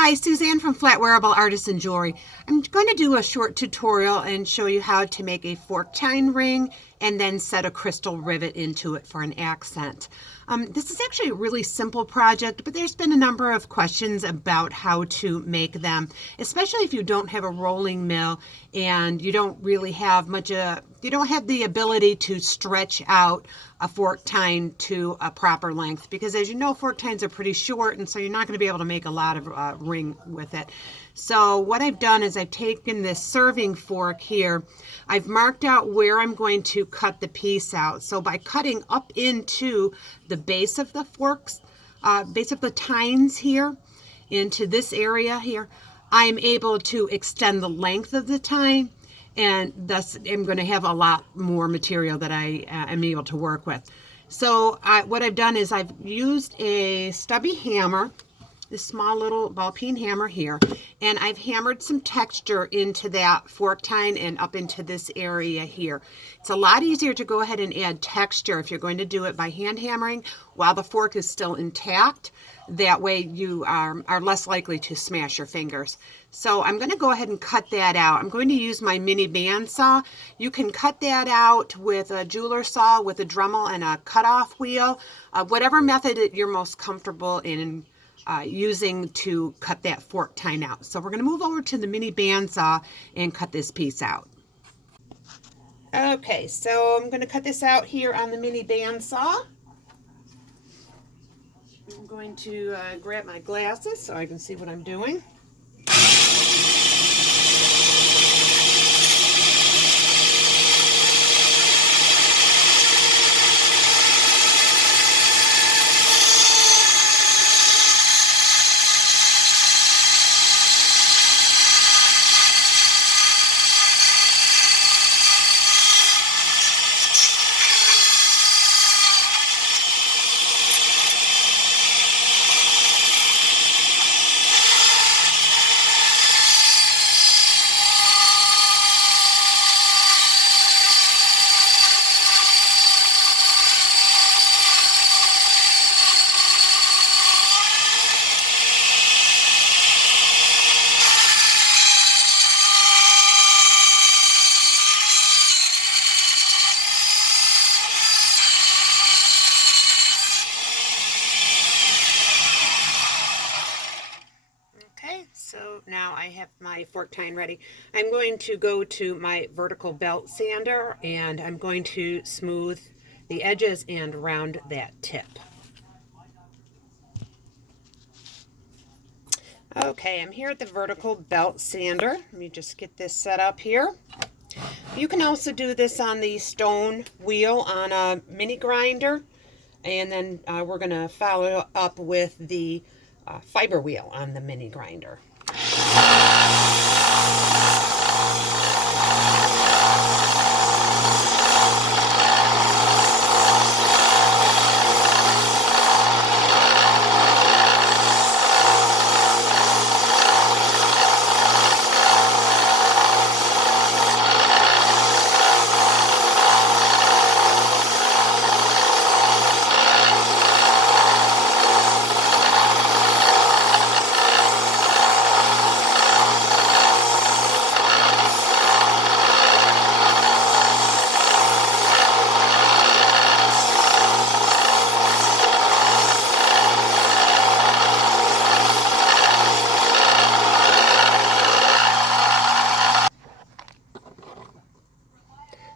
Hi, Suzanne from Flatwearable Artisan Jewelry. I'm going to do a short tutorial and show you how to make a fork tine ring and then set a crystal rivet into it for an accent. This is actually a really simple project, but there's been a number of questions about how to make them, especially if you don't have a rolling mill and you don't really have you don't have the ability to stretch out a fork tine to a proper length, because as you know, fork tines are pretty short, and so you're not going to be able to make a lot of ring with it. So what I've done is I've taken this serving fork here, I've marked out where I'm going to cut the piece out. So by cutting up into the base of the forks, base of the tines here, into this area here, I'm able to extend the length of the tine, and thus I'm going to have a lot more material that I am able to work with. So what I've done is I've used a stubby hammer, this small little ball peen hammer here, and I've hammered some texture into that fork tine and up into this area here. It's a lot easier to go ahead and add texture if you're going to do it by hand hammering while the fork is still intact. That way you are less likely to smash your fingers. So I'm going to go ahead and cut that out. I'm going to use my mini bandsaw. You can cut that out with a jeweler saw, with a Dremel and a cutoff wheel, whatever method you're most comfortable in using to cut that fork tine out. So we're going to move over to the mini bandsaw and cut this piece out. Okay, so I'm going to cut this out here on the mini bandsaw. I'm going to grab my glasses so I can see what I'm doing. So now I have my fork tine ready. I'm going to go to my vertical belt sander and I'm going to smooth the edges and round that tip. Okay, I'm here at the vertical belt sander. Let me just get this set up here. You can also do this on the stone wheel on a mini grinder, and then we're going to follow up with the fiber wheel on the mini grinder.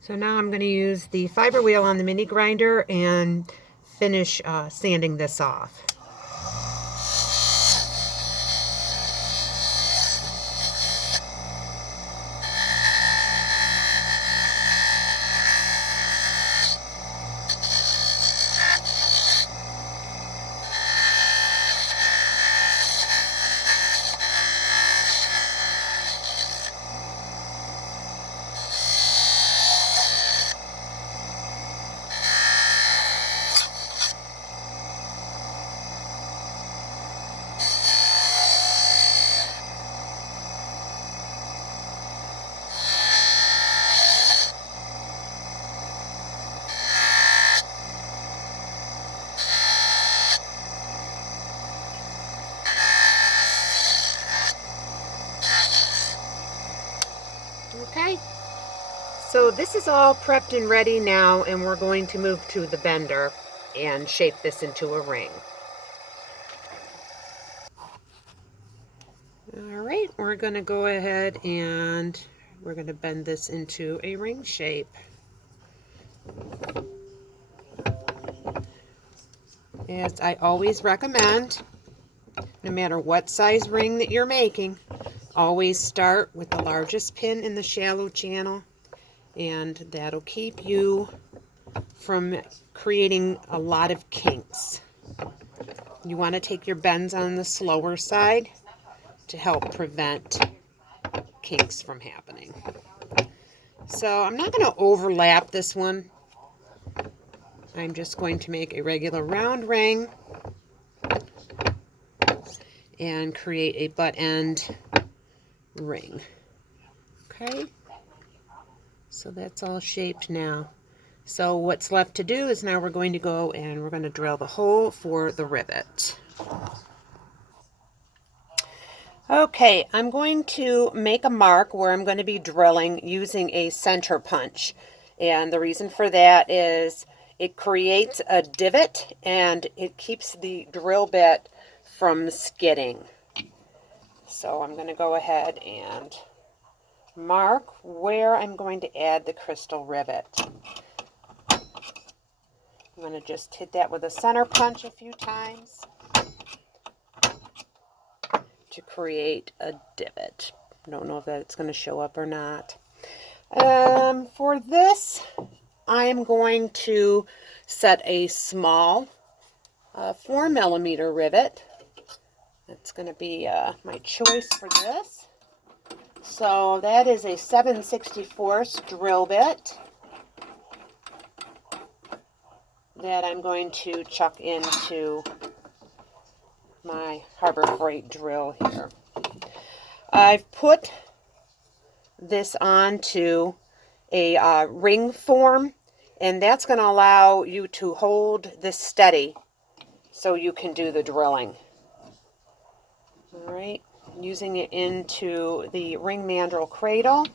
So now I'm going to use the fiber wheel on the mini grinder and finish sanding this off. Okay, so this is all prepped and ready now, and we're going to move to the bender and shape this into a ring. All right, we're going to go ahead and we're going to bend this into a ring shape. As I always recommend, no matter what size ring that you're making, always start with the largest pin in the shallow channel, and that'll keep you from creating a lot of kinks. You want to take your bends on the slower side to help prevent kinks from happening. So I'm not going to overlap this one. I'm just going to make a regular round ring and create a butt end ring. Okay, so that's all shaped now. So what's left to do is now we're going to go and we're going to drill the hole for the rivet. Okay, I'm going to make a mark where I'm going to be drilling using a center punch. And the reason for that is it creates a divot and it keeps the drill bit from skidding. So I'm going to go ahead and mark where I'm going to add the crystal rivet. I'm going to just hit that with a center punch a few times to create a divot. Don't know if that's going to show up or not. For this, I am going to set a small 4mm rivet. That's going to be my choice for this. So that is a 7/64 drill bit that I'm going to chuck into my Harbor Freight drill here. I've put this onto a ring form, and that's going to allow you to hold this steady so you can do the drilling. All right, using it into the ring mandrel cradle,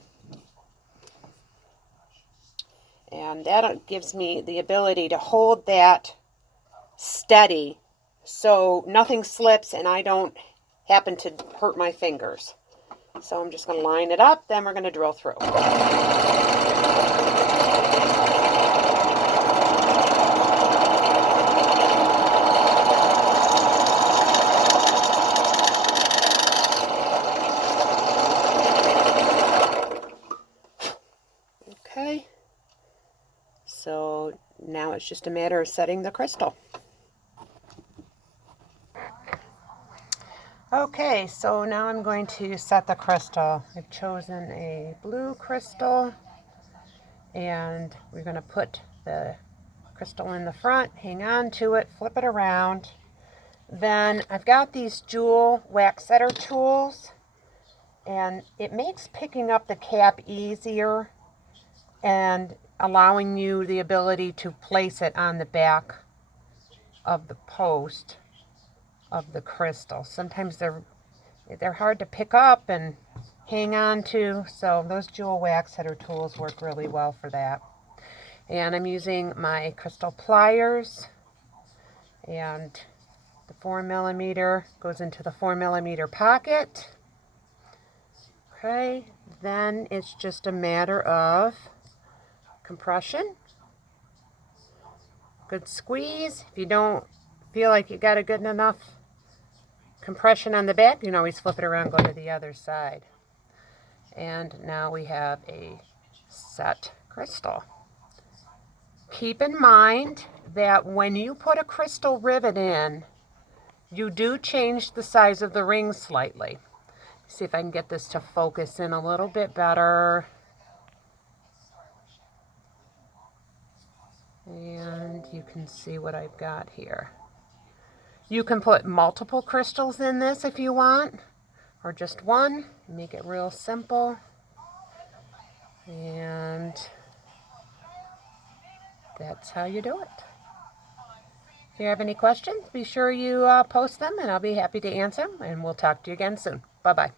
and that gives me the ability to hold that steady so nothing slips and I don't happen to hurt my fingers. So I'm just going to line it up, then we're going to drill through. Okay, so now it's just a matter of setting the crystal. Okay, so now I'm going to set the crystal. I've chosen a blue crystal, and we're going to put the crystal in the front, hang on to it, flip it around. Then I've got these jewel wax setter tools, and it makes picking up the cap easier and allowing you the ability to place it on the back of the post of the crystal. Sometimes they're hard to pick up and hang on to, so those jewel wax setter tools work really well for that. And I'm using my crystal pliers, and the 4mm goes into the 4mm pocket. Okay, then it's just a matter of compression, good squeeze. If you don't feel like you got a good enough compression on the back, you can always flip it around, go to the other side. And now we have a set crystal. Keep in mind that when you put a crystal rivet in, you do change the size of the ring slightly. See if I can get this to focus in a little bit better. And you can see what I've got here. You can put multiple crystals in this if you want, or just one. Make it real simple. And that's how you do it. If you have any questions, be sure you post them, and I'll be happy to answer them, and we'll talk to you again soon. Bye-bye.